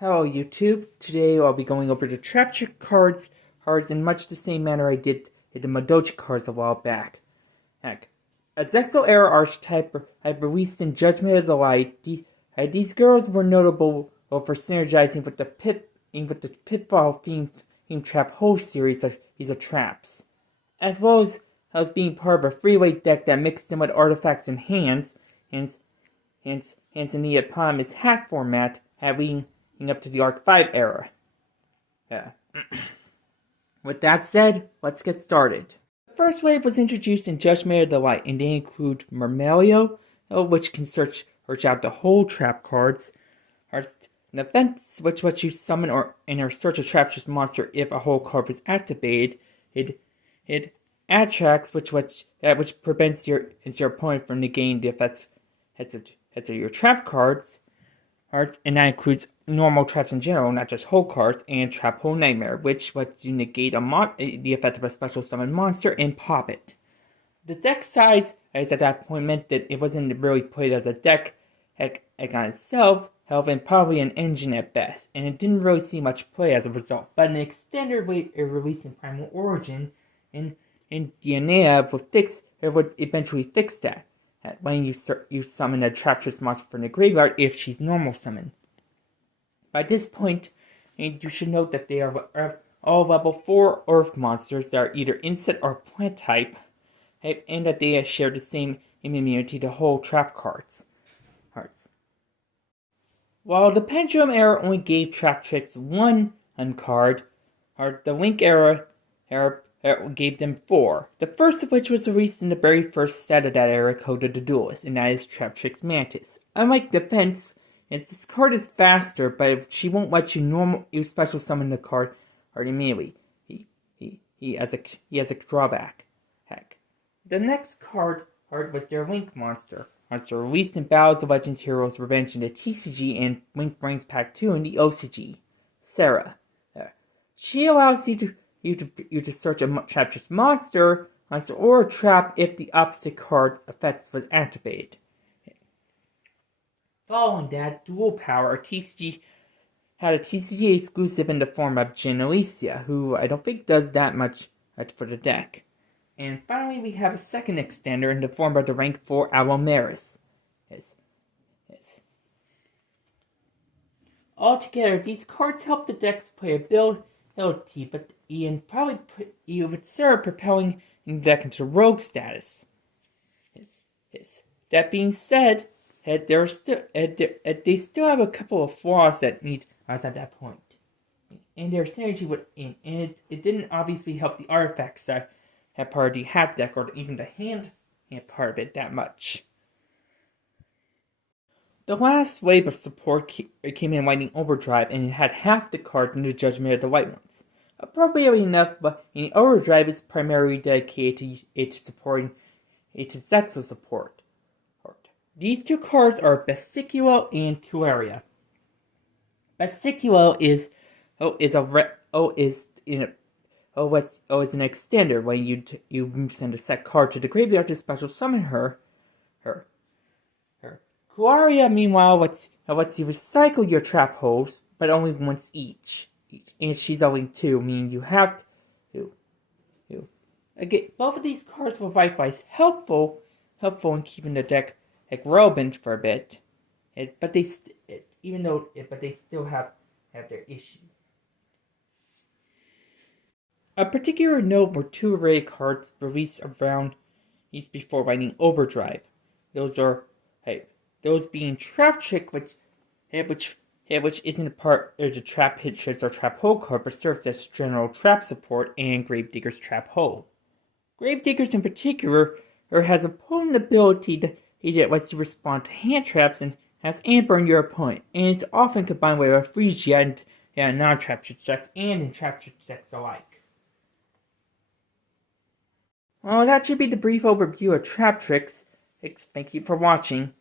Hello YouTube, today I'll be going over the Traptrix cards in much the same manner I did the Madochi cards a while back. A Zexal Era archetype I released in Judgment of the Light. These girls were notable for synergizing with the Pitfall themed Trap Hole series of these traps, as well as being part of a freeway deck that mixed in with artifacts and hands in the eponymous hat format, leading up to the Arc 5 era. With that said, let's get started. The first wave was introduced in Judgment of the Light, and they include Mermelio, which can search out the whole trap cards, an event which lets you summon or search a Traptrix monster if a whole card was activated. It Attracts, which prevents your opponent from negating the effects of your trap cards, and that includes normal traps in general, not just whole cards, and Trap Hole Nightmare, which lets you negate the effect of a special summon monster and pop it. The deck size, as at that point, meant that it wasn't really played as a deck on itself, and probably an engine at best, and it didn't really see much play as a result. But an extended release in Primal Origin in DNA would eventually fix that. When you summon a Traptrix monster from the graveyard if she's normal summoned. By this point, you should note that they are all level 4 Earth monsters that are either insect or plant type, and that they share the same immunity to whole trap cards. While the Pendulum Era only gave Traptrix one uncard, the Link Era gave them 4. The first of which was released in the very first set of that era, coded the Duelist, and that is Traptrix Mantis. Unlike Defense, this card is faster, but she won't let you special summon the card immediately. He has a drawback. The next card was their Link monster released in Battles of Legends Heroes Revenge in the TCG and Link Brings Pack 2 in the OCG. Sarah. She allows you to search a Traptrix monster or a trap if the opposite card's effects was activated. Following that, Dual Power had a TCG exclusive in the form of Genelicia, who I don't think does that much for the deck. And finally, we have a second extender in the form of the rank 4 Alomeris. Altogether, these cards help the deck's playability, but Ian probably put you with Sarah propelling the deck into rogue status. That being said, they still have a couple of flaws that need us at that point. And their synergy and it didn't obviously help the artifacts that had part of the hat deck or even the hand part of it that much. The last wave of support came in Lightning Overdrive, and it had half the cards in the Judgment of the Light ones. Appropriately enough, but Overdrive is primarily dedicated to supporting Zexal support. These two cards are Basiculo and Cuaria. Basiculo is an extender when you send a set card to the graveyard to special summon her. Cuaria, meanwhile, lets you recycle your trap holes, but only once each. And she's only 2, meaning you have to. Again, both of these cards were likewise helpful in keeping the deck relevant for a bit. But they still have their issues. A particular note were 2 array cards released around these before Lightning Overdrive. Those being Traptrix, which isn't a part of the Trap Hitchers or Trap Hole card, but serves as general trap support, and Gravedigger's Trap Hole. Gravedigger's in particular has a potent ability that lets you respond to hand traps and has Amber on your opponent, and it's often combined with a Phrygia and non-Traptrix decks and in Traptrix decks alike. Well, that should be the brief overview of Traptrix. Thank you for watching.